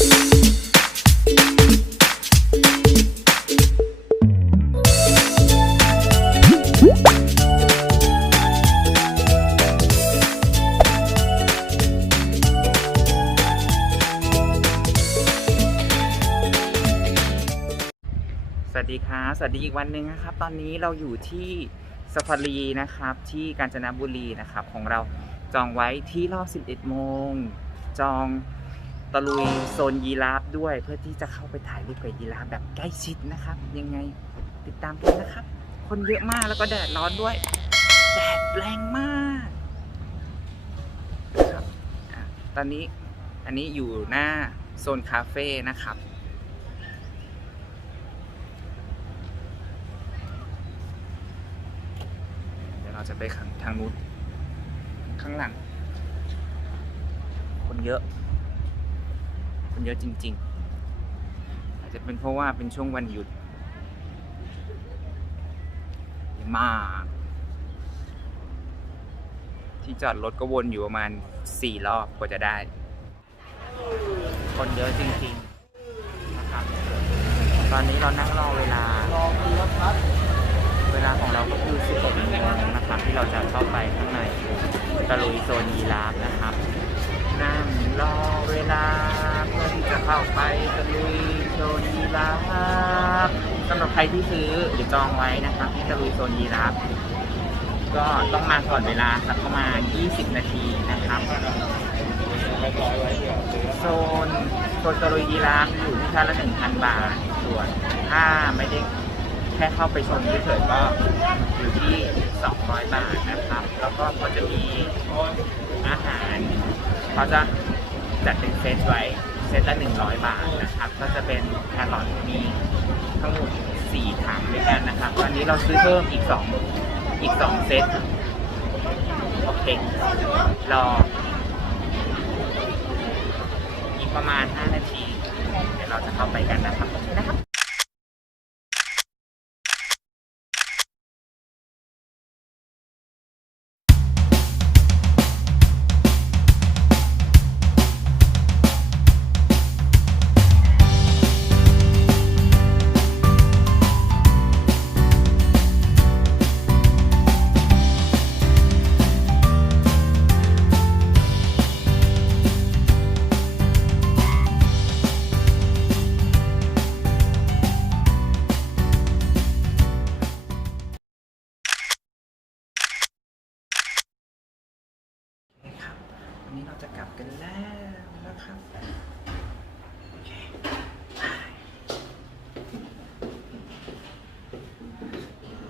สวัสดีครับสวัสดีอีกวันหนึ่งนะครับ ตอนนี้เราอยู่ที่สฟารีนะครับ ที่กาญจนบุรีนะครับ ของเราจองไว้ที่รอบ 11 โมง จอง ตะลุยโซนยีราฟด้วย เพื่อที่จะเข้าไปถ่ายรูปกับยีราฟแบบใกล้ชิดนะครับ ยังไงติดตามกันนะครับ คนเยอะมากแล้วก็แดดร้อนด้วย แดดแรงมากครับตอนนี้อันนี้อยู่หน้าโซนคาเฟ่นะครับเดี๋ยวเราจะไปข้างทางนู้นข้างหลัง คนเยอะ คนเยอะจริง ๆ อาจจะเป็นเพราะว่าเป็นช่วงวันหยุดมาก ที่จอดรถก็วนอยู่ประมาณสี่รอบกว่าจะได้ คนเยอะจริงๆนะครับ ตอนนี้เรานั่งรอเวลา เวลาของเราก็คือ11โมงนะครับ ที่เราจะเข้าไปข้างในตะลุยโซนยีราฟนะครับนั่งรอเวลา ที่จะเข้าไปตะลุยโซนยีราฟสำหรับใครที่ซื้อหรือจองไว้นะครับที่ตะลุยโซนยีราฟก็ต้องมาก่อนเวลาสักประมาณ 20 นาทีนะครับโซนโซนตะลุยยีราฟอยู่ที่ท่านละ 1,000 บาท ส่วนถ้าไม่ได้แค่เข้าไปชมเฉยๆก็อยู่ที่ 200 บาทนะครับ แล้วก็เขาจะมีอาหารเขาจะจัดเป็นเซตไว้ เซตละ100 บาทนะครับ ก็จะเป็นแครอทมีทั้งหมด4ถังด้วยกันนะครับวันนี้เราซื้อเพิ่มอีก 2 อีก 2 เซตโอเครออีกประมาณ 5 นาที เดี๋ยวเราจะเข้าไปกันนะครับโอเคนะครับ จะกลับกันแล้วนะครับโอเค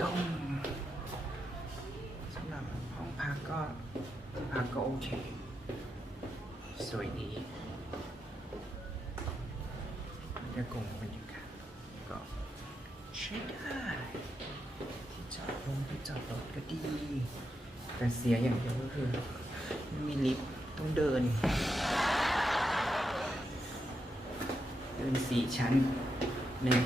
ดมสำหรับห้องพักก็พักก็โอเค สวยดีบรรยากาศบรรยากาศก็ใช้ได้ที่จอดรถที่จอดรถก็ดี แต่เสียอย่างเดียวก็คือไม่มีลิฟต์ ต้องเดิน เดินสี่ชั้นหนึ่ง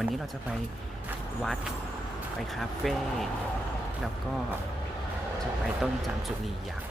วันนี้เราจะไปวัดไปคาเฟ่แล้วก็จะไปต้นจามจุลียักษ์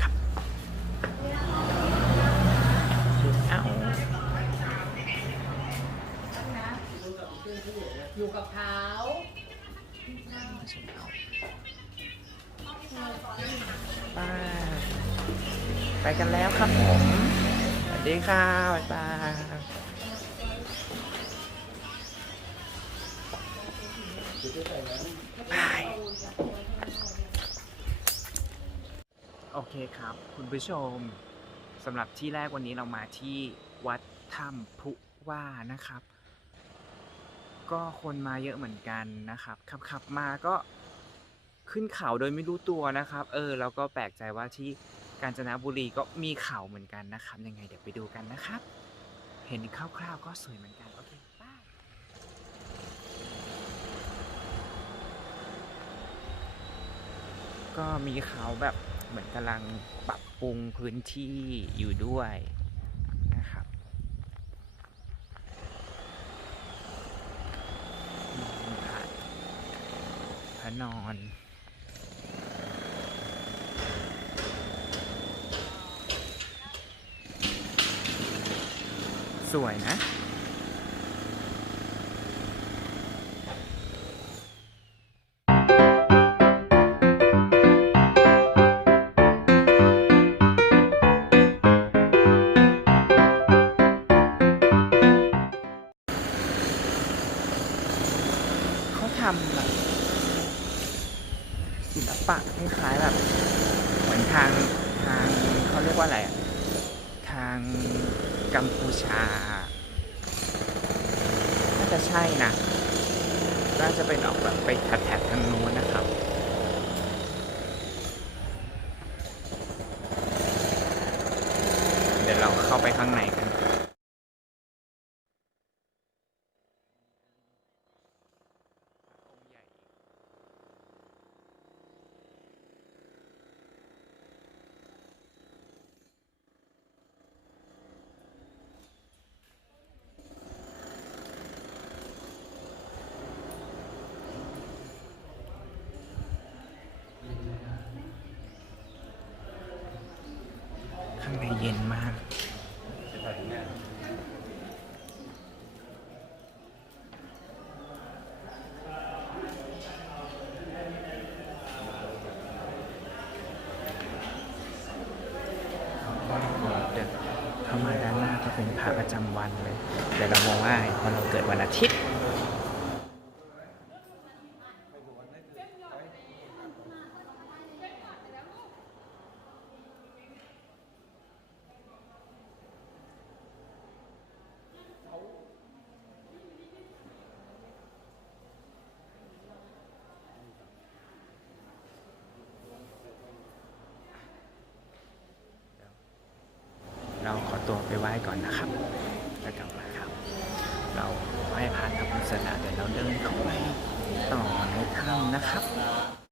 ครับเอาอยู่กับเขาไปไปกันแล้วครับผม สวัสดีค่ะบ๊า บายโอเคครับ คุณผู้ชมสำหรับที่แรกวันนี้เรามาที่วัดถ้ำพุว่านะครับ ก็คนมาเยอะเหมือนกันนะครับ ขับขับมาก็ขึ้นเขาโดยไม่รู้ตัวนะครับ เออแล้วก็แปลกใจว่าที่กาญจนบุรีก็มีเขาเหมือนกันนะครับ ยังไงเดี๋ยวไปดูกันนะครับ เห็นคร่าวๆก็สวยเหมือนกัน โอเคบาย ก็มีเขาแบบเหมือนกำลังปรับปรุงพื้นที่อยู่ด้วยนะครับพระนอนสวยนะ ปะคล้ายๆแบบเหมือนทางทางเขาเรียกว่าอะไรอะทางกัมพูชาน่าจะใช่นะน่าจะเป็นออกแบบไปแถบทางนู้นนะครับเดี๋ยวเราเข้าไปข้างในกัน ข้างในเย็นมาก เดี๋ยวเข้ามาด้านหน้าก็เประจำวันเลยเดี๋ยวเรามาไหว้เพราะเราเกิดวันอาทิตย์เราขอตัวไปไหว้ก่อนนะครับ จะกลับมาครับ เราให้พานทำบุญเสร็จแล้วเดี๋ยวเราเดินเข้าไปต่อในถ้ำนะครับ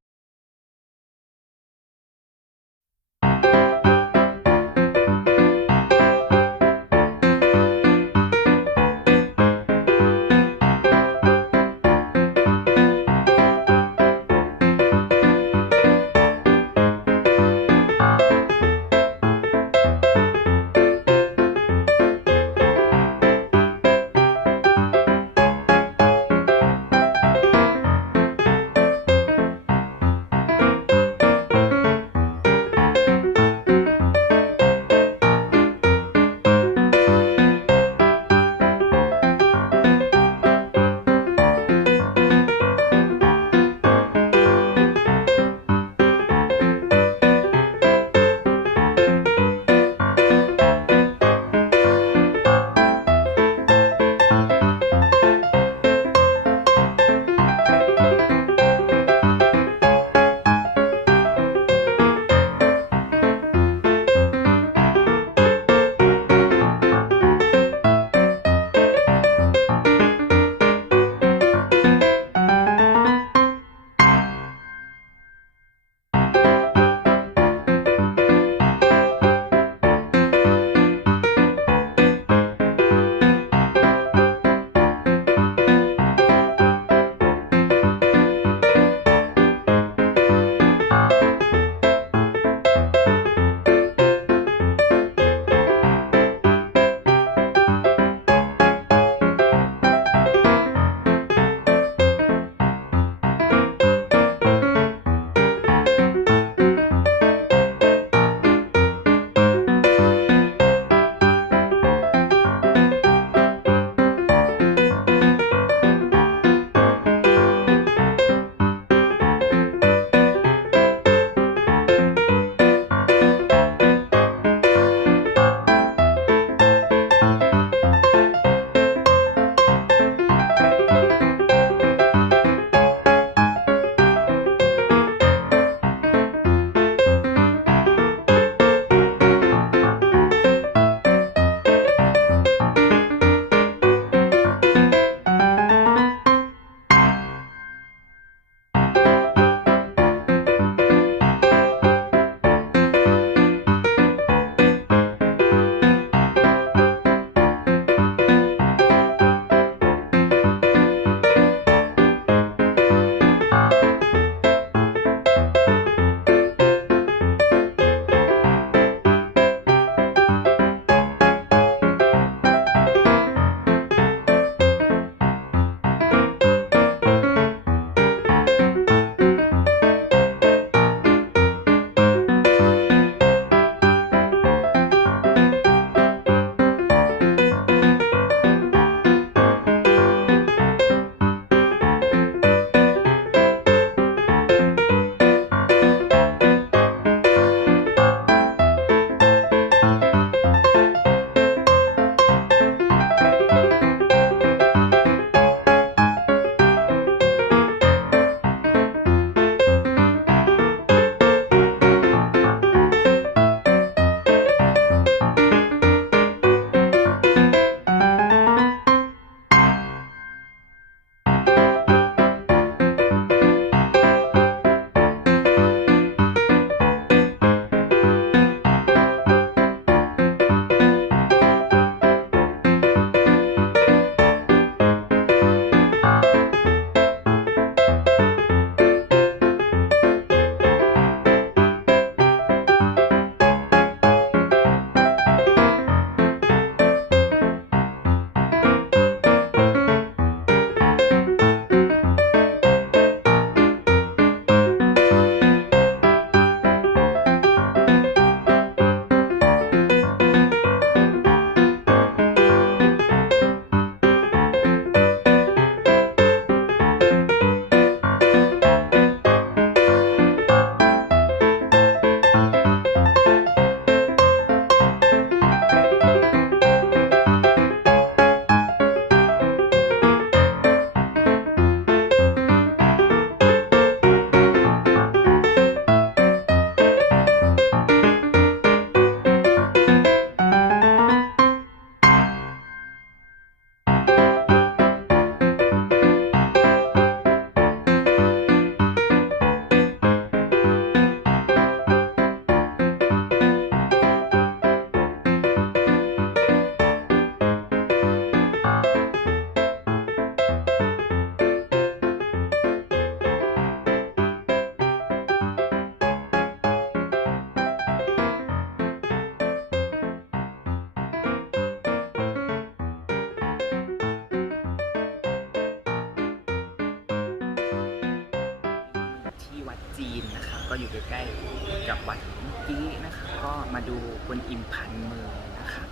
จีนนะคะก็อยู่ใกล้ๆกับวัดเมื่อกี้นะครับก็มาดูบนอิมพันมือนะครับ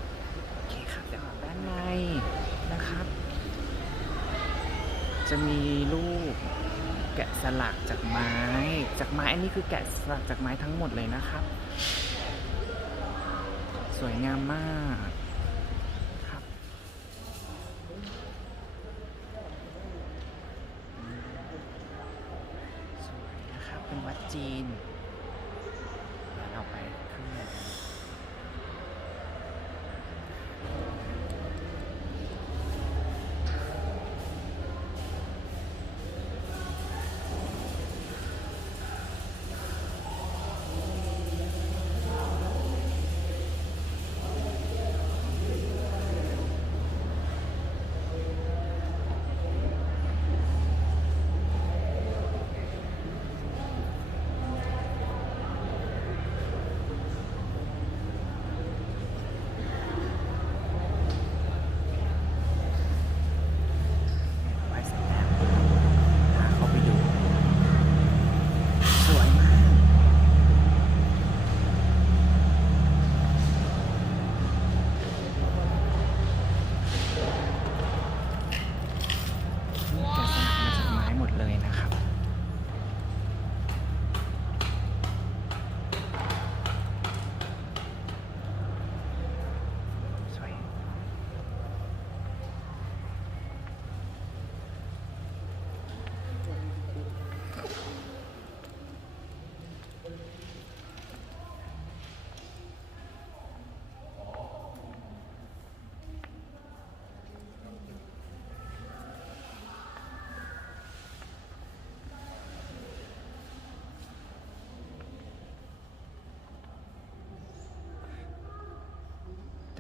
โอเคครับเดี๋ยวด้านในนะครับ จะมีรูปแกะสลักจากไม้ จากไม้อันนี้คือแกะสลักจากไม้ทั้งหมดเลยนะครับ สวยงามมาก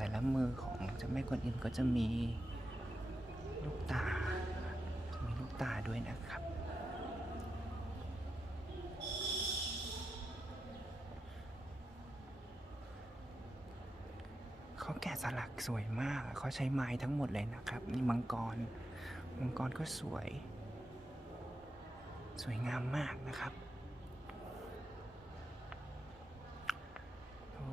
แต่ละมือของจ้าแม่กวนอิมก็จะมีลูกตา มีลูกตาด้วยนะครับ เขาแกะสลักสวยมาก เขาใช้ไม้ทั้งหมดเลยนะครับ นี่มังกร มังกรก็สวย สวยงามมากนะครับ โอ้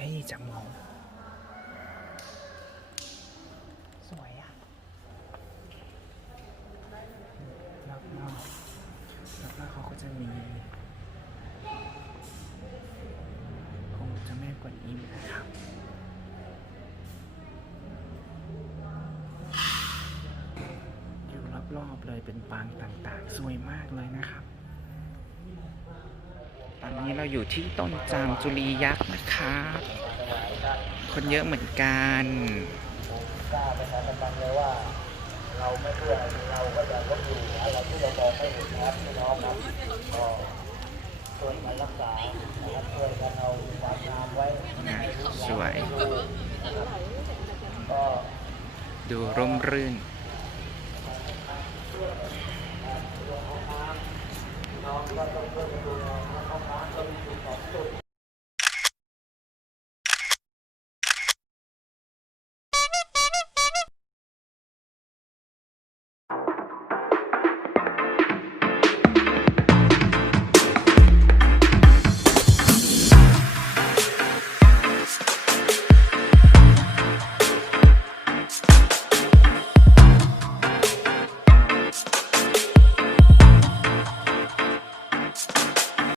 ได้จากมอง สวยอะรอบนอกรอบนอกเขาก็จะมีองค์เจ้าแม่กวนอิมนะครับ อยู่ รอบๆเลยเป็นปางต่างๆ สวยมากเลยนะครับ ตอนนี้เราอยู่ที่ต้นจามจุลียักษ์นะครับ คนเยอะเหมือนกันกล้าประชาสัมพันธ์เลยว่า เราไม่เชื่อเราก็จะลบหลู่อะไรที่เรามองไม่เห็นนะครับพี่น้องครับก็ช่วยกันรักษานะครับช่วยกันเอาความงามไว้อะสวย ก็ดูร่มรื่น